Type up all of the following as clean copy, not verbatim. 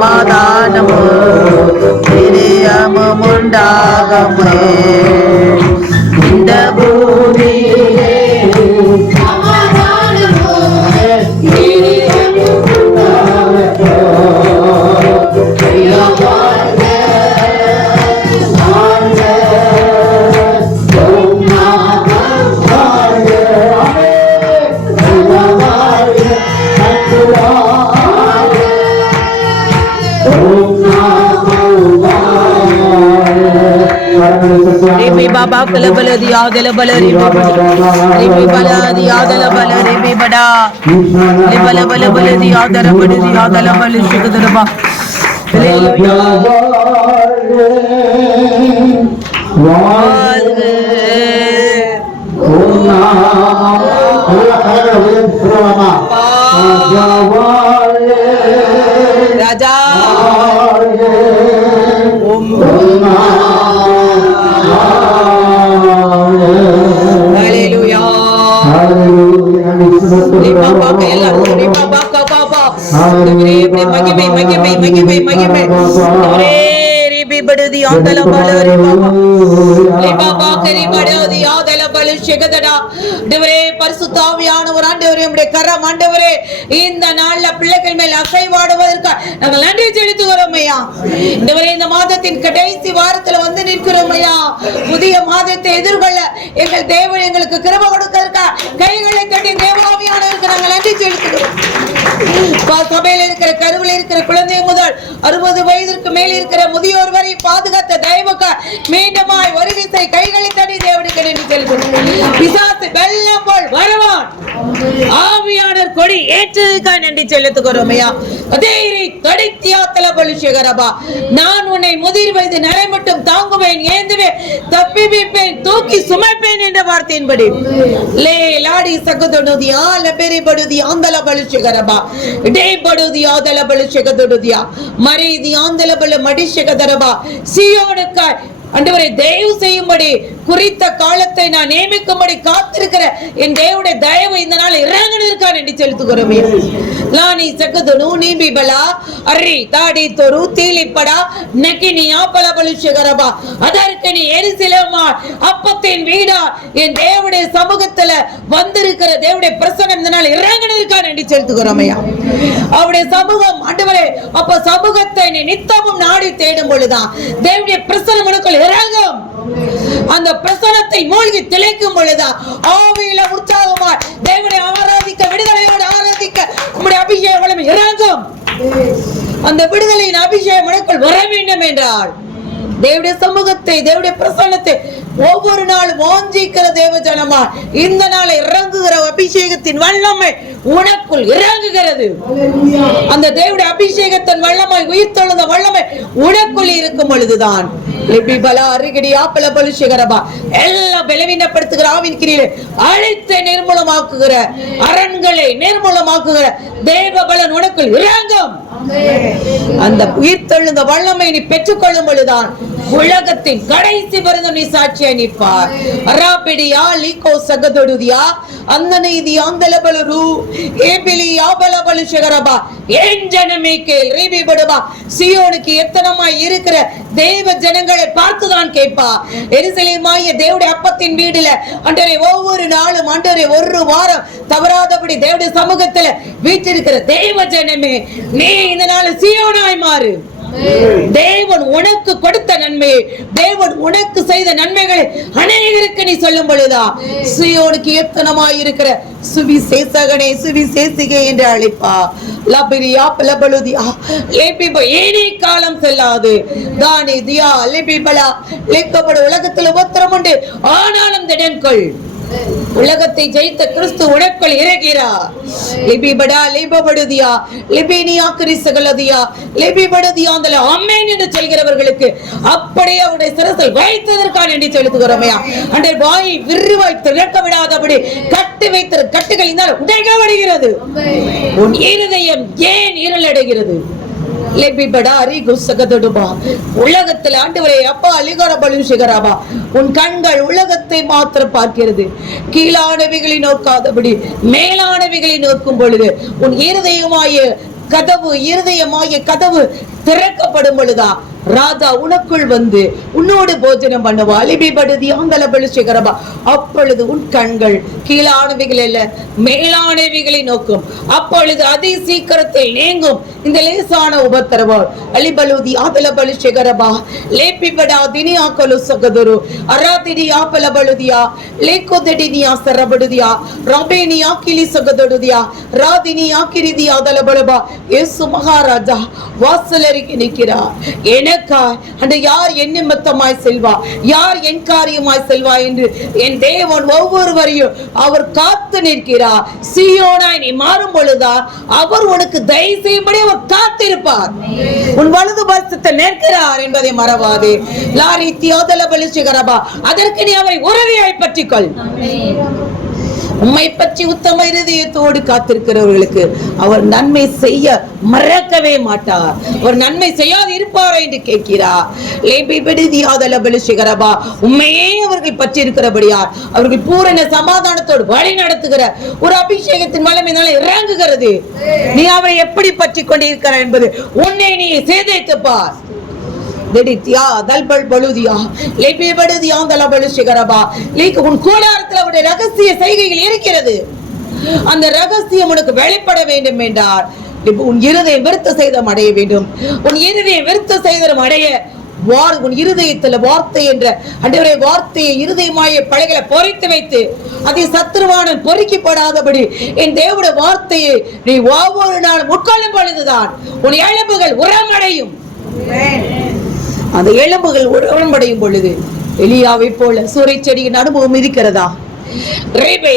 சமாதானமோ பிரியமும் உண்டாகமே. இந்த பூமியிலே சமாதானமோ பிரியமும் உண்டாகமே. Ribi baba kala bala diya dala bala ribi bala diya dala bala ribi bada ribi bala bala bala diya dala bala diya dala bala shika dala ba. Raja Hallelujah. Riba baka ella riba baka baba. Magime. Ribi badudi andala bala riba baka badudi andala bala shekadada. Devare பரிசுத்த ஆவியானவர் ஆண்டவரே உம்முடைய கரம் ஆண்டவரே இந்த நாள்ல பிள்ளைகள் மேல் அசைவாடுவதற்கு நாங்கள் நன்றி செலுத்துகிறோம் ஐயா. ஆண்டவரே இந்த மாதத்தின் கடைசி வாரத்துல வந்து நிற்கிறோம் ஐயா. புதிய மாதத்தை எதிர்கொள்ள எங்கள் தேவன் எங்களுக்கு கிருபை கொடுக்கிறதுக்கு கைகளை தட்டி தேவாவியானவருக்கு நாங்கள் நன்றி செலுத்துகிறோம். சபையில் இருக்கிற கருவில் இருக்கிற குழந்தை முதல் 60 வயதிற்கு மேல் இருக்கிற முதியோர் வரை பாதுகாத்த தயவுக்கு மீண்டுமாய் வருகை செய் கைகளை தட்டி தேவனுக்கு நன்றி செலுத்துகிறோம். பிசாசு வெள்ளம் போல் வருவான். ஆவியானவர் கொடி ஏற்றதுக்காக நன்றி செலுத்துகிறோம் ஐயா. அதேரி கடித்தியா தலபலிஷகரபா. நான் உன்னை முதிர் வயது நிலை மட்டும் தாங்குவேன், ஏந்துவேன், தப்பிப்பேன், தூக்கி சுமைப்பேன் என்ற வார்த்தையின்படி லே லாடி சகதொடுதியா லபெரி படுதி ஆந்தல பலிஷகரபா டே படுதி ஆதல பலிஷகதொடுதியா மரிதி ஆந்தல பல மடிஷகதரபா. சியோனுக்கு ஆண்டவரே தயவு செய்யும்படி குறித்த காலத்தை நான் நியமிக்கும்படி காத்திருக்கிற என் தேவனுடைய தயவு இந்த நாள் இறங்குனதற்காக நன்றி செலுத்துகிறோம். லானி சகதுனு நீபிபலா அரி தாடி தொரு தீலிப்படா நக்கினியா பலபலிஷகரபா. அதற்கு நீ எரிசிலமா அப்பத்தின் வீடா என் தேவனுடைய சமூகத்துல வந்திருக்கிற தேவனுடைய பிரசன்னம் இந்த நாள் இறங்குனதற்காக நன்றி செலுத்துகிறோம் ஐயா. அவருடைய சமூகம் ஆண்டவரே அப்ப சமூகத்தை நீ நித்தமும் நாடி தேடும் பொழுதுதான் தேவனுடைய பிரசன்னம் உனக்குள் இறங்கும். அந்த பிரசனத்தை மூழ்கி திளைக்கும் பொழுதுதான் ஆவியில உற்சாகமா தேவனை ஆராதிக்க விடுதலையோடு ஆராதிக்க உம்முடைய அபிஷேகம் இறங்கும். அந்த விடுதலையின் அபிஷேகம் உனக்குள் வர வேண்டும் என்றால் தேவனுடைய சமூகத்தை தேவனுடைய பிரசன்னத்தை ஒவ்வொரு நாளும் வாஞ்சிக்கிற தேவ ஜனமா இந்த நாளை இறங்குகிற அபிஷேகத்தின் வல்லமை உனக்குள் இறங்குகிறது. அந்த தேவனுடைய அபிஷேகத்தின் வல்லமை உயிர்த்தெழுந்த வல்லமை உனக்குள் இருக்கும் பொழுதுதான் எல்லாம் பலவீனப்படுத்துகிற ஆவின் கிரியை அழைத்து நிர்மூலமாக்குகிற அரண்களை நிர்மூலமாக்குகிற தேவ பலன் உனக்குள் இறங்கும். அந்த உயிர்த்தெழுந்த வல்லமை நீ பெற்றுக்கொள்ளும் பொழுதுதான் உலகத்தின் கடைசி பரிந்தும் நீ சாட்சியா நிற்பார். அராபிடியா லீகோ சகதொடுதியா அந்த நீதி ஆந்தலபலரு ஏபிலியா பலபலுஷகரபா என் ஜனமே கேள் ரீபி படுபா. சியோனுக்கு எத்தனமாய் இருக்கிற தேவ ஜனங்களை பார்த்துதான் கேட்பா. எருசலேமாகிய தேவனுடைய அப்பத்தின் வீடுல ஆண்டவரே ஒவ்வொரு நாளும் ஆண்டவரே ஒரு வாரம் தவறாதபடி தேவனுடைய சமூகத்துல வீற்றிருக்கிற தேவ ஜனமே நீ இந்த நாள் சியோனாய் மாறு. தேவன் உனக்கு கொடுத்த நன்மையை தேவன் உனக்கு செய்த நன்மைகளை அநேகருக்கு நீ சொல்லும் பொழுதா சியோனுக்கு எத்தனமாய் இருக்கிற சுவிசேஷகனே சுவிசேஷிகை என்று அழைப்பா. லபிரியா பலபலுதியா லேபிப ஏனி காலம் செல்லாது தானே தியா லேபிபலா லேக்கப்பட உலகத்தில் உபத்திரம் உண்டு ஆனாலும் திடன்கள் உலகத்தை ஜெயித்த கிறிஸ்து உனக்குள் இறங்கிறார். லிபிபடா லிபபடுதியா லிபினியா கிறிஸ்தகலதியா லிபிபடுதியா அந்த ஆமென் என்று சொல்கிறவர்களுக்கு அப்படியே அவருடைய சிரசில் வைத்ததற்காக நன்றி செலுத்துகிறோமையா. அண்டை வாயை விரிவாய் திறக்க விடாதபடி கட்டி வைத்த கட்டுகள் இந்த உடைக்கப்படுகிறது. உன் இருதயம் ஏன் இருளடைகிறது? உலகத்தில் ஆண்டவரே அப்பா அலிகரபலுஷகராபா உன் கண்கள் உலகத்தை மாத்திரம் பார்க்கிறது. கீழானவைகளை நோக்காதபடி மேலானவைகளை நோக்கும் பொழுது உன் இருதயமாய கதவு, இருதயமாகிய கதவு திறக்கப்படும் பொழுதா ராஜா உனக்குள் வந்து உன்னோடு போஜனம் பண்ணுவா. அலிபிபடுதி ஆந்தலபலுஷிகரபா. அப்பொழுது உன் கண்கள் கீழானவைகள் அல்ல மேலானவைகளை நோக்கும். அப்பொழுது அதி சீக்கிரத்தில் நீங்கும் இந்த லேசான உபத்திரவம். அலிபலுதி ஆதலபலுஷிகரபா லேபிபடா தினியா கொலு சகதுரு அராதிடி ஆபலபலுதியா லேகோதடினியா சரபடுதியா ரபேனியா கிளி சகதுடுதியா ராதினியா கிரிதியா தலபலபா. இயேசு மகாராஜா வாசலருக்கு நிற்கிறார். எனக்கா அந்த யார் என் நிமித்தமாய் செல்வா, யார் என் காரியமாய் செல்வா என்று என் தேவன் ஒவ்வொருவரையும் அவர் காத்து நிற்கிறார். சீயோனாய் நீ மாறும் பொழுதுதான் அவர் உனக்கு தயவு செய்யும்படி அவர் காத்திருப்பார். உன் வலது பாசத்தை நிற்கிறார் என்பதை மறவாதே. லாரி தியோதல பலிசிகரபா. அதற்கு நீ அவரை உறுதியாய் பற்றிக்கொள். உம்மை பற்றி உத்தம இருதயத்தோடு காத்திருக்கிறவர்களுக்கு அவர் நன்மை செய்ய மறக்கவே மாட்டார். ஒரு நன்மை செய்யாது இருப்பாரா என்று கேட்கிறார். உண்மையே அவர்கள் பற்றி இருக்கிறபடியார் அவர்கள் பூரண சமாதானத்தோடு வழி நடத்துகிற ஒரு அபிஷேகத்தின் வல்லமையினால இறங்குகிறது. நீ அவரை எப்படி பற்றி கொண்டிருக்கிறார் என்பது உன்னை நீ சேதைத்துப்பார். ரகசிய செய்கைகள் இருக்கிறது. அந்த ரகசியம் உனக்கு வெளிப்பட வேண்டும் என்றால் உன் இருதயம் விருத்த செய்தம் அடைய வேண்டும். உன் இருதயம் விருத்த செய்தம் அடைய உன் இருதயத்துல வார்த்தை என்ற அன்றைய வார்த்தையை இருதயமாய பழைகளை பொறித்து வைத்து அதை சத்துருவானன் பொறிக்கப்படாதபடி என் தேவனுடைய வார்த்தையை நீ ஒவ்வொரு நாளும் உட்கொள்ளும் பொழுதுதான் உன் எலும்புகள் உரமடையும். அந்த எலும்புகள் உடம்படையும் பொழுது எலியாவை போல சூறை செடியின் அனுபவம் இருக்கிறதா?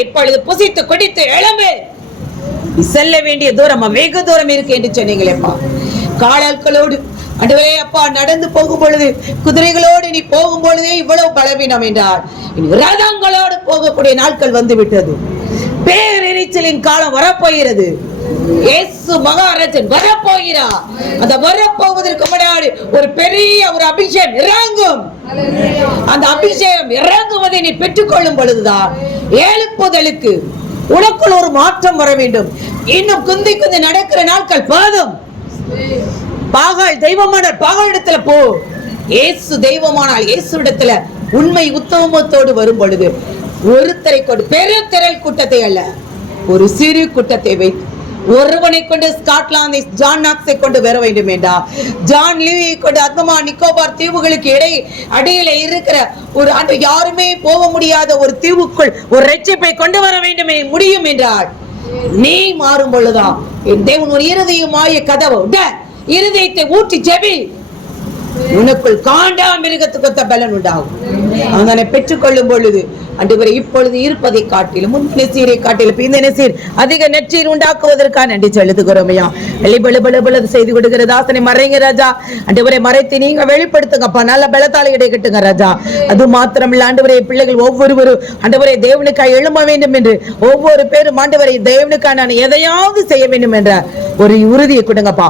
இப்பொழுது புசித்து குடித்து எலும்பு செல்ல வேண்டிய தூரம் வெகு தூரம் இருக்கு என்று சொன்னீங்களேப்பா. காலாட்களோடு ஆண்டவரே அப்பா நடந்து போகும் பொழுது குதிரைகளோடு நீ போகும் பொழுதே இவ்வளவு பலவீனம் என்றால் ரதங்களோடு போகக்கூடிய நாட்கள் வந்து விட்டது. பேரெரிச்சலின் காலம் வரப்போகிறது. இயேசு மகாராஜன் வரப்போகிறார். அந்த வரப்போவதற்கு முன்னாடி ஒரு பெரிய ஒரு அபிஷேகம் இறங்கும். அந்த அபிஷேகம் இறங்குவதை நீ பெற்றுக்கொள்ளும் பொழுதுதான் எழுப்புதலுக்கு உனக்குள் ஒரு மாற்றம் வர வேண்டும். இன்னும் குந்தி குந்தி நடக்கிற நாட்கள் போதும். பாகால் தெய்வமான பாகால் இடத்துல போ. இயேசு தெய்வமானால் இயேசு இடத்துல உண்மை உத்தமத்தோடு வரும் பொழுது ஒருத்தரை கொண்டு பெருத்திரள் கூட்டத்தை அல்ல, ஒரு சிறு கூட்டத்தை வைத்து ஒருவனை கொண்டு ஸ்காட்லாந்தை ஜான் நாக்ஸை கொண்டு வர வேண்டும் என்றார். ஜான் லீவியை கொண்டு அந்தமான் நிக்கோபார் தீவுகளுக்கு அடியில இருக்கிற ஒரு அன்று யாருமே போக முடியாத ஒரு தீவுக்குள் ஒரு ரட்சிப்பை கொண்டு வர வேண்டும் முடியும் என்றார். நீ மாறும் பொழுதுதான் என் தேவன் ஒரு இருதயமாய கதவு இருதயத்தை ஊற்றி ஜெபி. உனக்குள் காண்டா மிருகத்துக்கு ஒத்த பலன் உண்டாகும். அதனை பெற்றுக்கொள்ளும் பொழுது அன்றுவரை இப்பொழுது இருப்பதை காட்டிலும் முந்தின சீரை காட்டிலும் இந்த நெசீர் அதிக நெற்றீர் உண்டாக்குவதற்காக நன்றி செலுத்துகிறோமையா. வெளிபலு செய்து கொடுக்கிற தாசனை மறைங்க ராஜா. அன்றுவரை மறைத்து நீங்க வெளிப்படுத்துங்கப்பா. நல்ல பலத்தால இடை கட்டுங்க ராஜா. அது மாத்திரம் இல்ல ஆண்டவரே பிள்ளைகள் ஒவ்வொருவரும் ஆண்டவரை தேவனுக்காய் எழும்ப வேண்டும் என்று ஒவ்வொரு பேரும் ஆண்டவரை தேவனுக்காக நான் எதையாவது செய்ய வேண்டும் என்ற ஒரு உறுதியை கொடுங்கப்பா.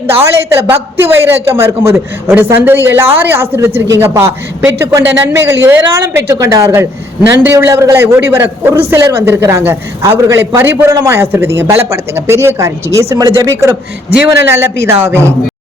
இந்த ஆலயத்துல பக்தி வைராக்கியமா இருக்கும்போது அவருடைய சந்ததிகள் எல்லாரையும் ஆசீர்வச்சிருக்கீங்கப்பா. பெற்றுக்கொண்ட நன்மைகள் ஏராளம் பெற்றுக்கொண்டார்கள். நன்றியுள்ளவர்களை ஓடி வர ஒரு சிலர் வந்திருக்கிறாங்க. அவர்களை பரிபூரணமாய் ஆசீர்வதிங்க, பலப்படுத்துங்க. பெரிய காரியம் இயேசு மூலம் ஜெபிக்கிறோம் ஜீவன நல்ல பிதாவே.